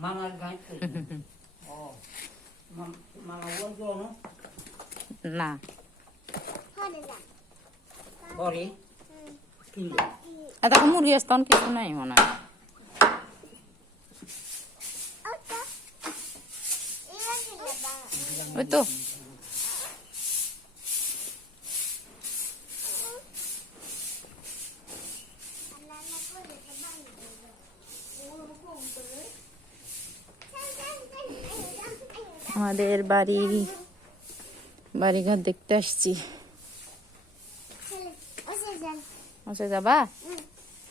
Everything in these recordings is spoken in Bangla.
mga mga na. Ada kamu rias tahun kita naik mana betul আমাদের বাড়ি বাড়িঘর দেখতে আসছি। যাবা?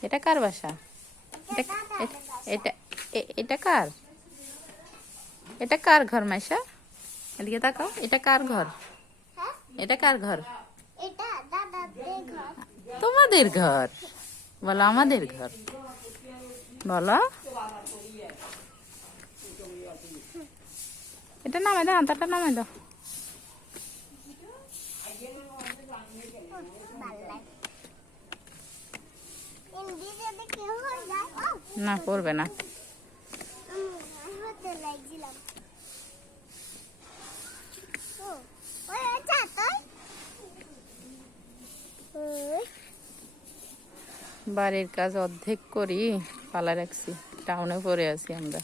এটা কার বাসা? এটা এটা কার? এটা কার ঘর মাইশা? এদিকে তাকাও, এটা কার ঘর? এটা কার ঘর? তোমাদের ঘর। বলো, আমাদের ঘর। বলো। এটা নামে দাও আন্তারটা নামে দাও। না করবে না। বাড়ির কাজ অর্ধেক করি, পালা রাখছি টাউনে পড়ে আছি আমরা।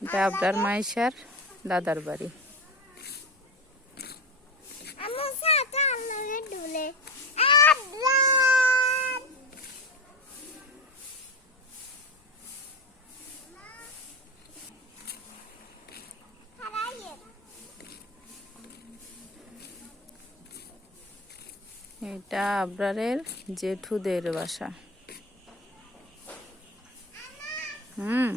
এটা আবরার মাইশার দাদার বাড়ি। এটা আবরারের জেঠুদের বাসা। হুম।